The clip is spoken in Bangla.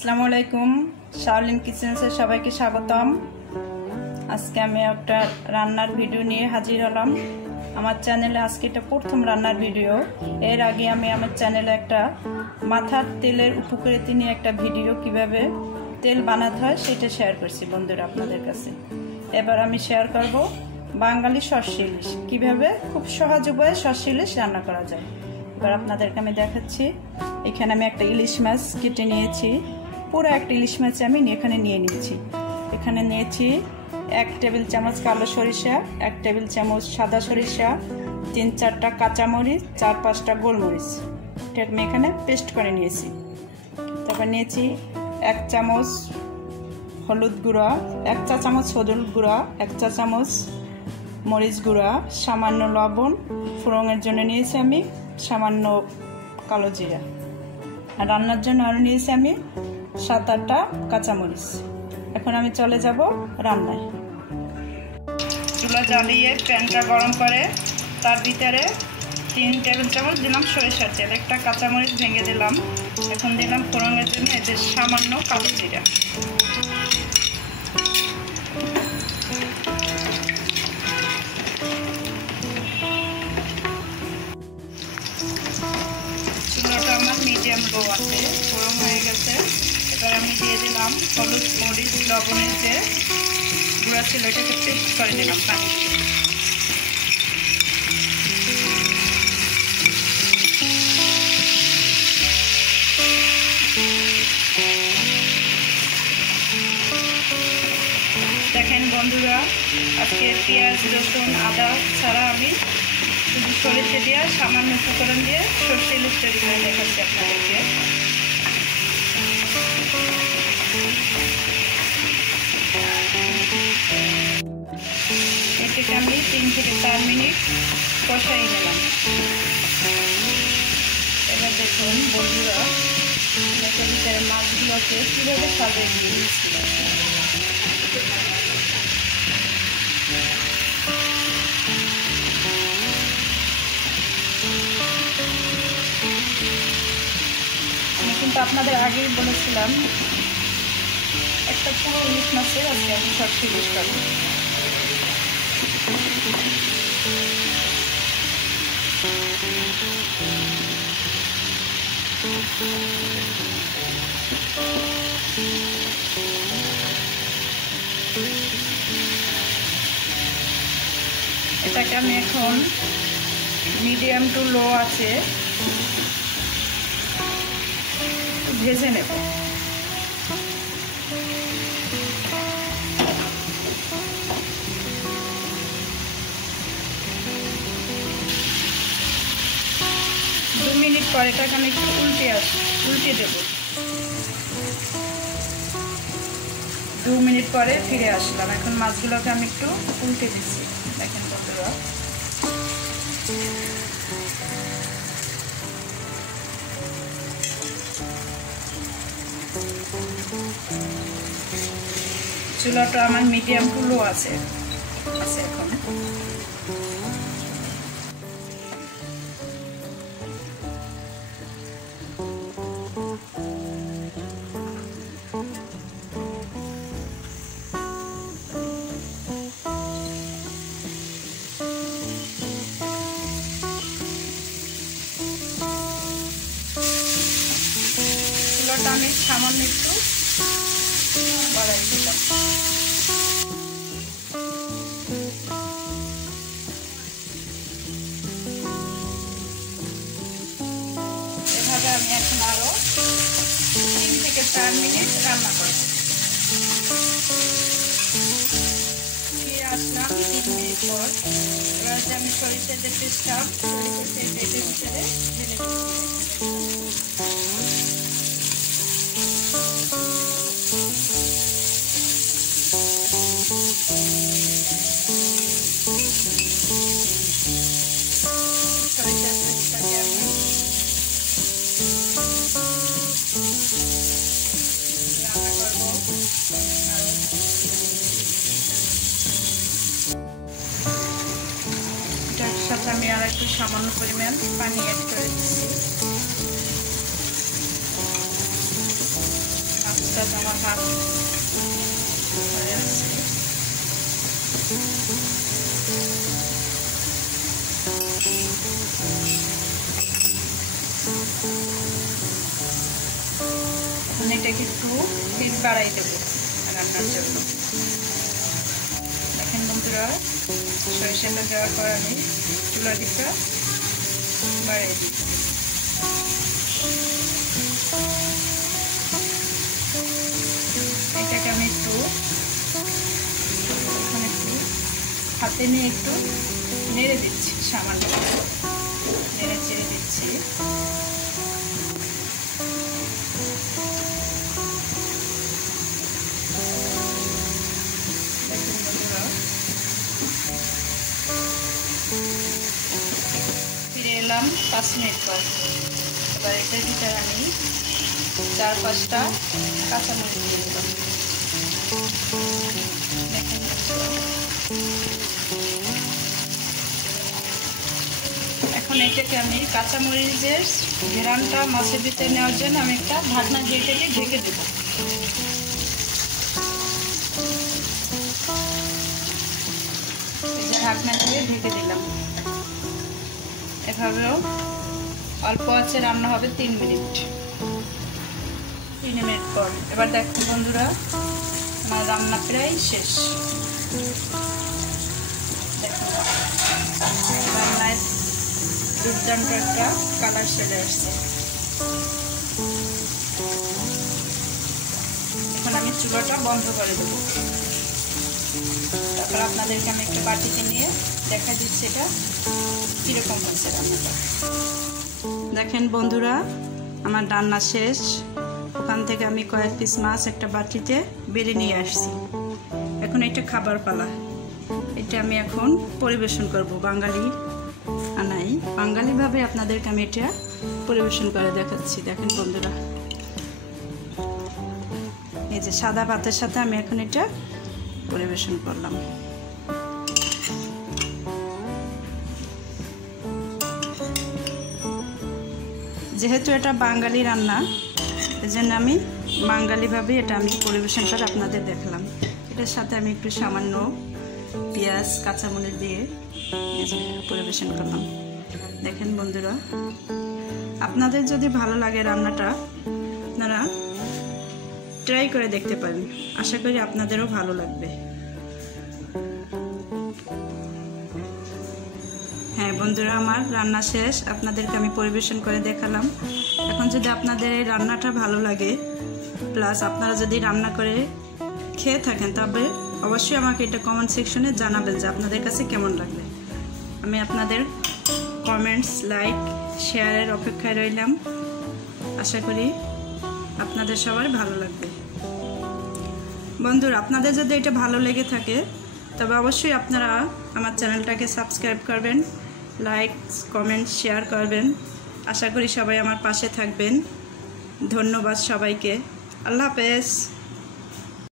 আসসালামু আলাইকুম, শাওলিন কিচেন্সে সবাইকে স্বাগতম। আজকে আমি একটা রান্নার ভিডিও নিয়ে হাজির হলাম আমার চ্যানেলে। আজকে এটা প্রথম রান্নার ভিডিও। এর আগে আমি আমার চ্যানেলে একটা মাথার তেলের উপকৃতি নিয়ে একটা ভিডিও কিভাবে তেল বানাতে হয় সেটা শেয়ার করছি বন্ধুরা আপনাদের কাছে। এবার আমি শেয়ার করব বাঙালি সর্ষে ইলিশ কিভাবে খুব সহজ উপায়ে সর্ষে ইলিশ রান্না করা যায়। এবার আপনাদেরকে আমি দেখাচ্ছি। এখানে আমি একটা ইলিশ মাছ কেটে নিয়েছি, পুরো একটা ইলিশ মাছ আমি এখানে নিয়ে নিয়েছি। এখানে নিয়েছি 1 টেবিল চামচ কালো সরিষা, 1 টেবিল চামচ সাদা সরিষা, 3-4টা কাঁচামরিচ, 4-5টা গোলমরিচ, এটা আমি এখানে পেস্ট করে নিয়েছি। তারপর নিয়েছি 1 চামচ হলুদ গুঁড়া, 1 চা চামচ হলুদ গুঁড়া, 1 চা চামচ মরিচ গুঁড়া, সামান্য লবণ, ফোড়নের জন্য নিয়েছি আমি সামান্য কালো জিরা, আর রান্নার জন্য আরও নিয়েছি আমি 7-8টা কাঁচামরিচ। এখন আমি চলে যাব রান্নায়। চুলা জ্বালিয়ে প্যানটা গরম করে তার ভিতরে 3 টেবিল চামচ দিলাম সরিষার তেল, 1টা কাঁচামরিচ ভেঙে দিলাম। এখন দিলাম ফোড়নের জন্য এতে সামান্য কালো জিরা। চুলাটা আমার মিডিয়াম লো আছে, গরম হয়ে গেছে। এবার আমি দিয়ে দিলাম হলুদ, মরিচ, লবণের যে গুঁড়া ছিল এটাকে পেস্ট করে দিলাম পানি দিয়ে। দেখেন বন্ধুরা, আজকে পেঁয়াজ, রসুন, আদা ছাড়া আমি শুধু সরিষা দিয়ে সামান্য উপকরণ দিয়ে সর্ষে ইলিশ তৈরি করে দেখাচ্ছি আপনাদেরকে। এটাকে আমি 3 থেকে 4 মিনিট কষাই নিলাম। এবার দেখুন বন্ধুরা, এটার ভিতরে মাছগুলোকে কীভাবে সাজিয়ে দিয়ে দিচ্ছিলাম। আমি কিন্তু আপনাদের আগেই বলেছিলাম একটা পুরো ইলিশ মাছের আজকে আমি সর্ষে ইলিশ করব। এটাকে আমি এখন মিডিয়াম টু লো আছে ভেজে নেব। 2 মিনিট পরে এটাকে আমি একটু উল্টে দেব। 2 মিনিট পরে ফিরে আসলাম। এখন মাছগুলোকে আমি একটু উল্টে দিচ্ছি। দেখেন বন্ধুরা, চুলাটা আমার মিডিয়াম টু লো আছে এখন। চুলাটা আমি সামান্য একটু বাড়াই দিলাম। এভাবে আমি এখন আরো 3 থেকে 4 মিনিট রান্না করব। ফিরে আসলাম 3 মিনিট পর। এবার আমি সরিষার যে পেস্টটা সরিষার তেলের ভিতরে ঢেলে দিচ্ছি। সরিষার পেস্টটাকে আমি রান্না করবো। এটার সাথে আমি আর একটু সামান্য পরিমাণ পানি অ্যাড করে দিচ্ছি। সাথে আমার ভাত হয়ে আসছে। এখন এটাকে একটু হিট বাড়াই দেবো রান্নার জন্য। দেখেন বন্ধুরা, সরিষাটা দেওয়ার পর আমি চুলা দিকটা বাড়াই দিচ্ছি। এটাকে আমি একটু হাতে নিয়ে একটু নেড়ে দিচ্ছি, সামান্য নেড়ে চেড়ে দিচ্ছি। দেখুন বন্ধুরা, ফিরে এলাম 5 মিনিট পর। এবার এটার ভিতরে আমি 4-5টা কাঁচামরিচ দিয়ে দিলাম। দেখেন এখন এটাকে আমি কাঁচামরিচের ঘেরানটা মাছের ভিতরে নেওয়ার জন্য আমি একটা ঢাকনা দিয়ে এটাকে ঢেকে দেব। ঢাকনা দিয়ে ঢেকে দিলাম। এভাবেও অল্প আছে রান্না হবে 3 মিনিট। 3 মিনিট পর এবার দেখুন বন্ধুরা, আমার রান্না প্রায় শেষ। দেখুন রান্নায় দুর্দান্ত একটা কালার চলে আসছে। এখন আমি চুলাটা বন্ধ করে দেবো। তারপর আপনাদেরকে আমি একটা বাটিতে নিয়ে দেখা দিচ্ছি এটা কীরকম হচ্ছে রান্নাটা। দেখেন বন্ধুরা, আমার রান্না শেষ। ওখান থেকে আমি কয়েক পিস মাছ একটা বাটিতে বেড়ে নিয়ে আসছি। এখন এটা খাবার পালা। এটা আমি এখন পরিবেশন করব বাঙালি আনাই, বাঙালিভাবে আপনাদেরকে আমি এটা পরিবেশন করে দেখাচ্ছি। দেখেন বন্ধুরা, এই যে সাদা ভাতের সাথে আমি এখন এটা পরিবেশন করলাম। যেহেতু এটা বাঙালি রান্না, এই জন্য আমি বাঙালিভাবে এটা আমি পরিবেশন করে আপনাদের দেখালাম। এটার সাথে আমি একটু সামান্য পেঁয়াজ কাঁচামরিচ দিয়ে পরিবেশন করলাম। দেখেন বন্ধুরা, আপনাদের যদি ভালো লাগে রান্নাটা আপনারা ট্রাই করে দেখতে পারেন। আশা করি আপনাদেরও ভালো লাগবে। হ্যাঁ বন্ধুরা, আমার রান্না শেষ, আপনাদেরকে আমি পরিবেশন করে দেখালাম। এখন যদি আপনাদের এই রান্নাটা ভালো লাগে, প্লাস আপনারা যদি রান্না করে খেয়ে থাকেন, তবে অবশ্যই আমাকে এটা কমেন্ট সেকশনে জানাবেন যে আপনাদের কাছে কেমন লাগবে। আমি আপনাদের কমেন্টস, লাইক, শেয়ারের অপেক্ষায় রইলাম। আশা করি আপনাদের সবার ভালো লাগবে। বন্ধুরা, আপনাদের যদি এটা ভালো লেগে থাকে তবে অবশ্যই আপনারা আমার চ্যানেলটাকে সাবস্ক্রাইব করবেন, লাইক, কমেন্ট, শেয়ার করবেন। আশা করি সবাই আমার পাশে থাকবেন। ধন্যবাদ সবাইকে। আল্লাহ হাফেজ।